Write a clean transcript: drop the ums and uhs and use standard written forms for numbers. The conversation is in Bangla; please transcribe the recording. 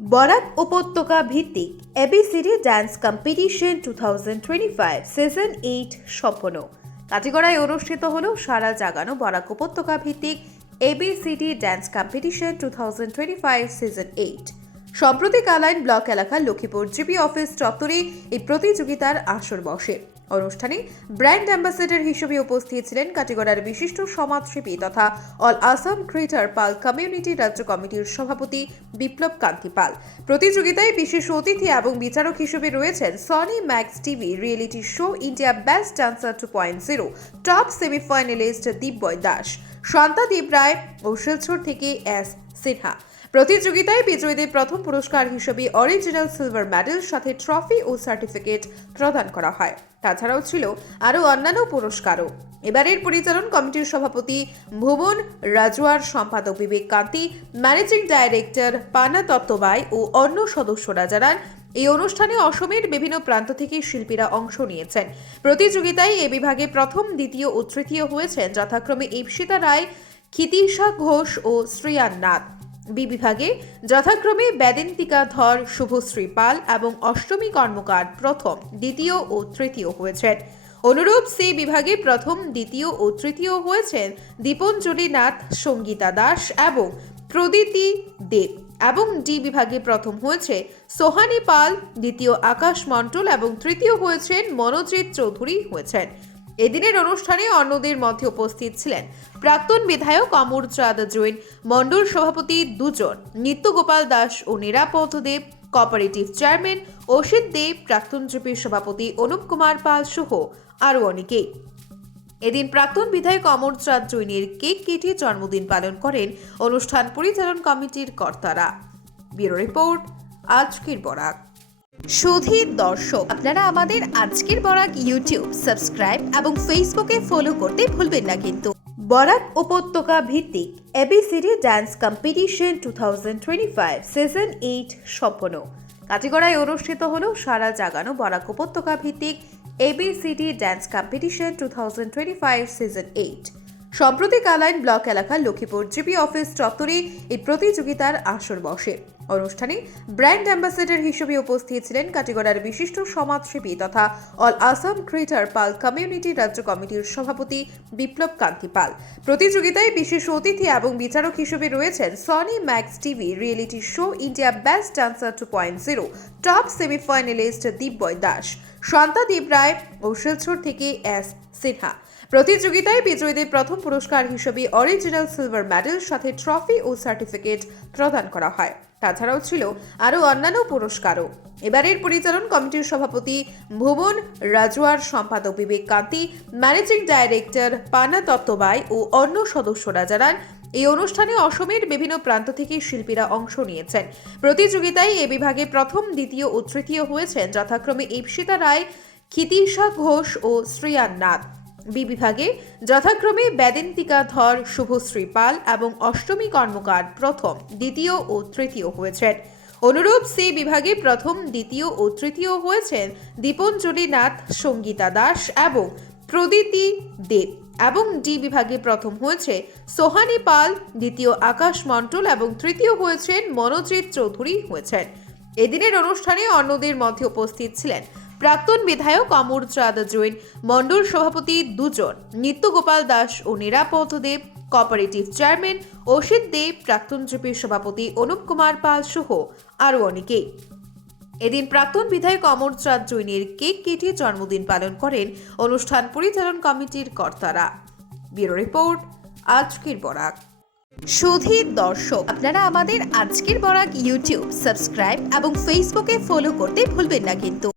বরাক উপত্যকা ভিত্তিক এবিসিডি ডান্স কম্পিটিশন 2025 সিজন 8 সম্পন্ন। কাটিগড়ায় অনুষ্ঠিত হল সারা জাগানো বরাক উপত্যকা ভিত্তিক এবিসিডি ডান্স কম্পিটিশন 2025 সিজন 8। সম্প্রতি কালাইন ব্লক এলাকার লক্ষ্মীপুর জিপি অফিস চত্বরে এই প্রতিযোগিতার আসর বসে। অনুষ্ঠানে ব্র্যান্ড অ্যাম্বাসেডর হিসেবে উপস্থিত ছিলেন কাটিগড়ার বিশিষ্ট সমাজসেবী তথা অল আসাম ক্রিয়েটর পাল কমিউনিটি রাজ্য কমিটির সভাপতি বিপ্লব কান্তি পাল। প্রতিযোগিতায় বিশেষ অতিথি এবং বিচারক হিসেবে রয়েছেন Sony Max TV reality show India best dancer 2.0 top semifinalist Dibyoy Das, Shantadeep Roy ও শিলচর থেকে এস সিনহা। প্রতিযোগিতায় বিজয়ীদের প্রথম পুরস্কার হিসেবে অরিজিনাল সিলভার মেডেল সাথে ট্রফি ও সার্টিফিকেট প্রদান করা হয়। তাছাড়াও ছিল আরও অন্যান্য পুরস্কারও। এবারের পরিচালন কমিটির সভাপতি ভুবন রাজওয়ার, সম্পাদক বিবেক কান্তি, ম্যানেজিং ডাইরেক্টর পানা তত্ত্ববাই ও অন্য সদস্যরা জানান এই অনুষ্ঠানে অসমের বিভিন্ন প্রান্ত থেকে শিল্পীরা অংশ নিয়েছেন। প্রতিযোগিতায় এ বিভাগে প্রথম, দ্বিতীয় ও তৃতীয় হয়েছেন যথাক্রমে ইপসিতা রায়, ক্ষিতিশা ঘোষ ও শ্রেয়ান নাথ। বি বিভাগে যথাক্রমে বেদেন্তিকা ধর, শুভশ্রী পাল এবং অষ্টমী কর্মকার প্রথম, দ্বিতীয় ও তৃতীয় হয়েছেন। অনুরূপ সি বিভাগে প্রথম, দ্বিতীয় ও তৃতীয় হয়েছেন দীপঞ্জলি নাথ, সঙ্গীতা দাস এবং প্রদিতি দেব। এবং ডি বিভাগে প্রথম হয়েছে সোহানি পাল, দ্বিতীয় আকাশ মণ্ডল এবং তৃতীয় হয়েছেন মনোজিৎ চৌধুরী হয়েছেন। এদিনের অনুষ্ঠানে অন্যদের মধ্যে উপস্থিত ছিলেন প্রাক্তন বিধায়ক অমর চাঁদ জৈন, মণ্ডল সভাপতি দুজন নিত্যগোপাল দাস ও নিরাপদ দেব, কোঅপারেটিভ চেয়ারম্যান অসিত দেব, প্রাক্তন জিপি সভাপতি অনুপ কুমার পাল সহ আরও অনেকেই। এদিন প্রাক্তন বিধায়ক অমর চাঁদ জৈনের কেক কেটে জন্মদিন পালন করেন অনুষ্ঠান পরিচালন কমিটির কর্তারা। ব্যুরো রিপোর্ট, আজকের বরাক। সুধীর দর্শক, আপনারা আমাদের আজকের বরাক ইউটিউব সাবস্ক্রাইব এবং ফেসবুকে ফলো করতে ভুলবেন না কিন্তু। বরাক উপত্যকা ভিত্তিক এবিসিডি ডান্স কম্পিটিশন 2025 সিজন 8 সম্পন্ন। কাটিগড়ায় অনুষ্ঠিত হল সারা জাগানো বরাক উপত্যকা ভিত্তিক এবিসিডি ডান্স কম্পিটিশন 2025 সিজন 8। সম্প্রতি কালাইন ব্লক এলাকার লক্ষ্মীপুর জিপি অফিস চত্বরে এই প্রতিযোগিতার আসর বসে। অনুষ্ঠানে ব্র্যান্ড অ্যাম্বাসেডর হিসেবে উপস্থিত ছিলেন কাটিগড়ার বিশিষ্ট সমাজসেবী তথা অল আসাম ক্রিয়েটর পাল কমিউনিটি রাজ্য কমিটির সভাপতি বিপ্লব কান্তি পাল। প্রতিযোগিতায় বিশেষ অতিথি এবং বিচারক হিসেবে রয়েছেন Sony Max TV reality show India best dancer 2.0 top semifinalist Dibyoy Das, Shantadeep Roy ও শিলচর থেকে এস সিনহা। প্রতিযোগিতায় বিজয়ীদের প্রথম পুরস্কার হিসেবে অরিজিনাল সিলভার মেডেল সাথে ট্রফি ও সার্টিফিকেট প্রদান করা হয়। তাছাড়াও ছিল আরও অন্যান্য পুরস্কারও। এবারের পরিচালন কমিটির সভাপতি ভুবন রাজওয়ার, সম্পাদক বিবেক কান্তি, ম্যানেজিং ডাইরেক্টর পানা তত্ত্ববাই ও অন্য সদস্যরা জানান এই অনুষ্ঠানে অসমের বিভিন্ন প্রান্ত থেকে শিল্পীরা অংশ নিয়েছেন। প্রতিযোগিতায় এ বিভাগে প্রথম, দ্বিতীয় ও তৃতীয় হয়েছেন যথাক্রমে ইপসিতা রায়, ক্ষিতিশা ঘোষ ও শ্রেয়ান নাথ। বি বিভাগে যথাক্রমে বেদেন্তিকা ধর, শুভশ্রী পাল এবং অষ্টমী কর্মকার প্রথম, দ্বিতীয় ও তৃতীয় হয়েছেন। অনুরূপ সি বিভাগে প্রথম, দ্বিতীয় ও তৃতীয় হয়েছেন দীপঞ্জলি নাথ, সঙ্গীতা দাস এবং প্রদিতি দেব। এবং ডি বিভাগে প্রথম হয়েছে সোহানি পাল, দ্বিতীয় আকাশ মণ্ডল এবং তৃতীয় হয়েছেন মনোজিৎ চৌধুরী হয়েছেন। এদিনের অনুষ্ঠানে অন্যদের মধ্যে উপস্থিত ছিলেন প্রাক্তন বিধায়ক অমর চাঁদ জৈন, মণ্ডল সভাপতি দুজন নিত্যগোপাল দাস ও নিরাপদ দেব, কোঅপারেটিভ চেয়ারম্যান অসিত দেব, প্রাক্তন জিপি সভাপতি অনুপ কুমার পাল সহ আরও অনেকেই। এদিন প্রাক্তন বিধায়ক অমর চাঁদ জৈনের কেক কেটে জন্মদিন পালন করেন অনুষ্ঠান পরিচালন কমিটির কর্তারা। ব্যুরো রিপোর্ট, আজকের বরাক। সুধীর দর্শক, আপনারা আমাদের আজকের বরাক ইউটিউব সাবস্ক্রাইব এবং ফেসবুকে ফলো করতে ভুলবেন না কিন্তু।